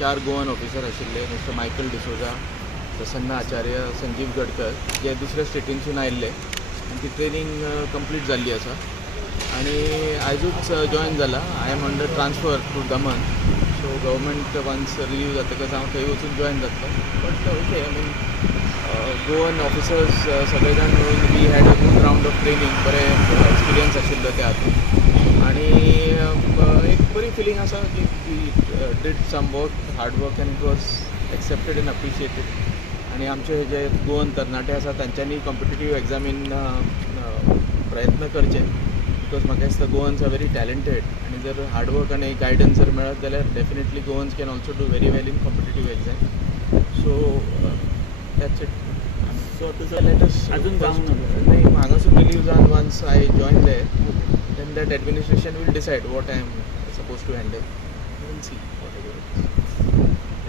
4 Goan officer आशिल्ले, mister Michael D'Souza, प्रसन्न आचार्य, संजीव गडकर, जे दुसऱ्या स्टेटींसून आयिल्ले आनी ती ट्रेनिंग कंप्लीट जाल्ली आसा आनी आयजूच जॉयन जाला. I am under transfer to Daman, so government once relieve जातकच हांव थंय वचून जॉयन जातलो. But okay, I mean Goan officers सगळे जाण मेळून we had a good round of training, बरें एक्सपिरियन्स आशिल्लो त्या हातूंत आनी एक बरी फिलींग आसा की we did some work, hard work, and it was accepted and appreciated. आनी आमचे जे गोवन तरणाटे आसा तांच्यांनी कॉम्पिटिटीव एग्जामीन प्रयत्न करचे, बिकॉज म्हाका दिसता गोवन्स आर व्हेरी टॅलंटेड आनी जर हार्ड वर्क आनी गायडन्स जर मेळत जाल्यार definitely Goans can also do very well in competitive exam. So that's it. So अजून नाही, हांगासून रिलीव जावन once I join there, then that administration will decide what I am supposed to handle. We will see.